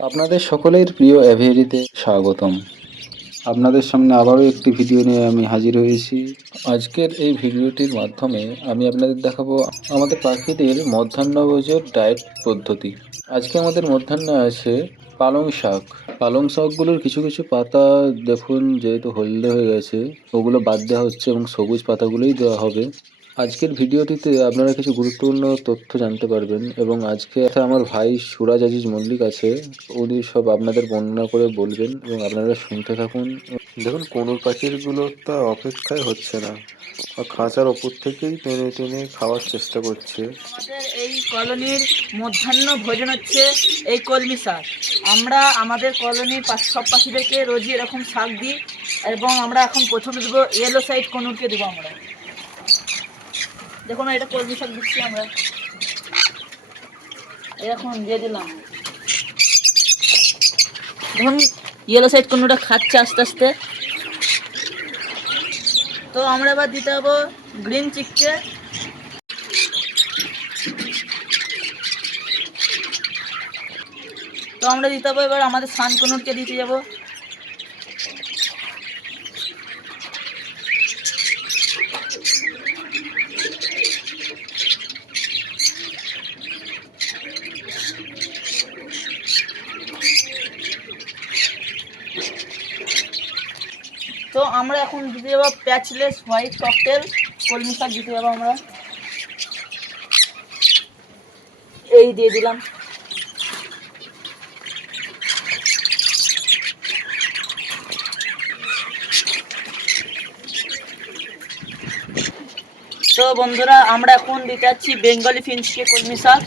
আপনাদের সকলের প্রিয় অ্যাভিয়ারিতে স্বাগতম। আপনাদের সামনে আবারও একটি ভিডিও নিয়ে আমি হাজির হয়েছি। আজকের এই ভিডিওটির মাধ্যমে আমি আপনাদের দেখাবো আমাদের পাখিদের মধ্যাহ্নভোজের ডায়েট পদ্ধতি। আজকে আমাদের মধ্যাহ্নে আছে পালং শাক। পালং শাকগুলোর কিছু কিছু পাতা দেখুন যেহেতু হলদে হয়ে গেছে, ওগুলো বাদ দেওয়া হচ্ছে এবং সবুজ পাতাগুলোই দেওয়া হবে। আজকের ভিডিওটিতে আপনারা কিছু গুরুত্বপূর্ণ তথ্য জানতে পারবেন এবং আজকে আমার ভাই সুরাজ আজিজ মল্লিক আছে, উনি সব আপনাদের বর্ণনা করে বলবেন এবং আপনারা শুনতে থাকুন। দেখুন কোনুর পাখিরগুলো তা অপেক্ষায় হচ্ছে না, খাঁচার ওপর থেকেই টেনে টেনে খাওয়ার চেষ্টা করছে। আমাদের এই কলোনির মধ্যাহ্ন ভোজন হচ্ছে এই কলমি শাক। আমরা আমাদের কলোনির সব পাখিদেরকে রোজই এরকম শাক দিই এবং আমরা এখন প্রথমে দেবো ইয়েলো সাইড কনুরকে দেবো আমরা। দেখুন এটা কলমি শাক দিচ্ছি আমরা, এরকম দিয়ে দিলাম। দেখুন ইয়েলো সাইড কনুরটা খাচ্ছে আস্তে আস্তে। তো আমরা এবার দিতে হবো গ্রিন চিককে। তো আমরা দিতে হবো এবার আমাদের সান কনুরকে দিতে যাবো। তো আমরা এখন দিতে যাবো প্যাচলেস হোয়াইট ককটেল কলমি শাক দিতে যাবো আমরা, এই দিয়ে দিলাম। তো বন্ধুরা আমরা এখন দিতে যাচ্ছি বেঙ্গলি ফিন্সকে কলমি শাক।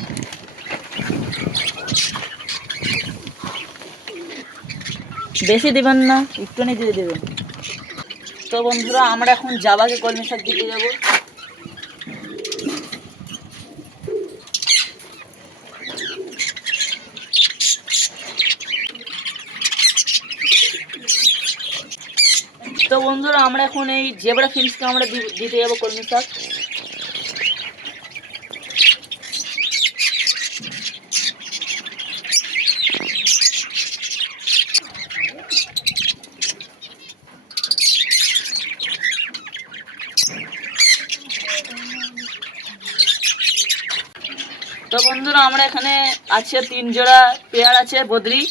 বেশি দিবেন না, একটুখানি দিয়ে দেবেন। তো বন্ধুরা আমরা এখন জাবাকে কলমি শাক দিতে যাব। তো বন্ধুরা আমরা এখন এই জেব্রা ফিন্সকে আমরা দিতে যাবো কলমি শাক। তো বন্ধুরা আমরা এখানে আছে 3 জোড়া পেয়ার আছে বদ্রি,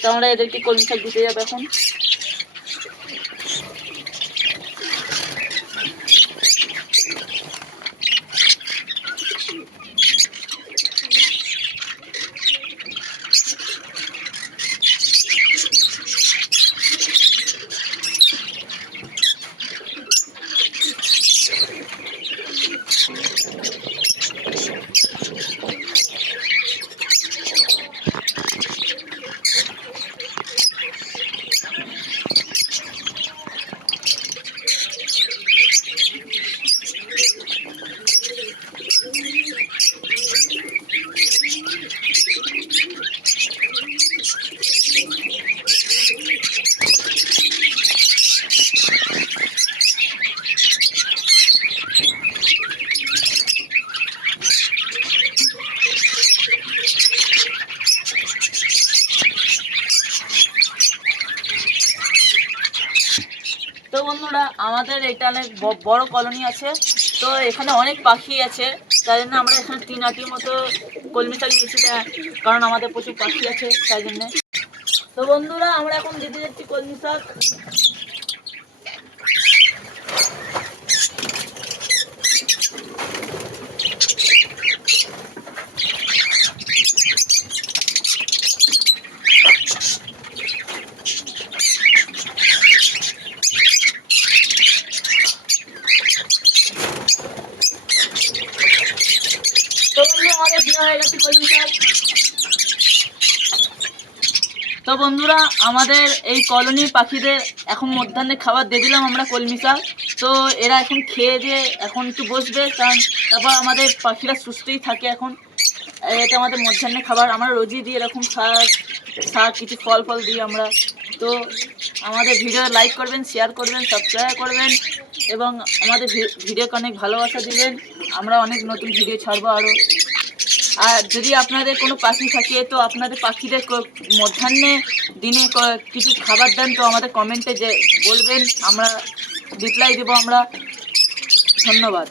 তো আমরা এদেরকে কলমি শাক দিতে যাবো এখন। তো বন্ধুরা আমাদের এটা অনেক বড় কলোনি আছে, তো এখানে অনেক পাখি আছে, তাই জন্য আমরা এখানে 3 আটির মতো কলমি শাক নিয়েছি, কারণ আমাদের প্রচুর পাখি আছে তাই জন্য। তো বন্ধুরা আমরা এখন দিতে যাচ্ছি কলমি শাক। তো বন্ধুরা আমাদের দেওয়া হয়ে গেছে কলমি শাক। তো বন্ধুরা আমাদের এই কলোনির পাখিদের এখন মধ্যাহ্নে খাবার দিয়ে দিলাম আমরা কলমি শাক। তো এরা এখন খেয়ে দিয়ে এখন একটু বসবে, কারণ তারপর আমাদের পাখিরা সুস্থই থাকে এখন। এটা আমাদের মধ্যাহ্নে খাবার, আমরা রোজই দিই এরকম শাক শাক কিছু ফল ফল দিই আমরা। তো আমাদের ভিডিও লাইক করবেন, শেয়ার করবেন, সাবস্ক্রাইব করবেন এবং আমাদের ভিডিওকে অনেক ভালোবাসা দিবেন। আমরা অনেক নতুন ভিডিও ছাড়বো আরও। আর যদি আপনাদের কোনো পাখি থাকে তো আপনাদের পাখিদের মধ্যাহ্নে দিনে কিছু খাবার দেন তো আমাদের কমেন্টে যে বলবেন, আমরা রিপ্লাই দেবো আমরা। ধন্যবাদ।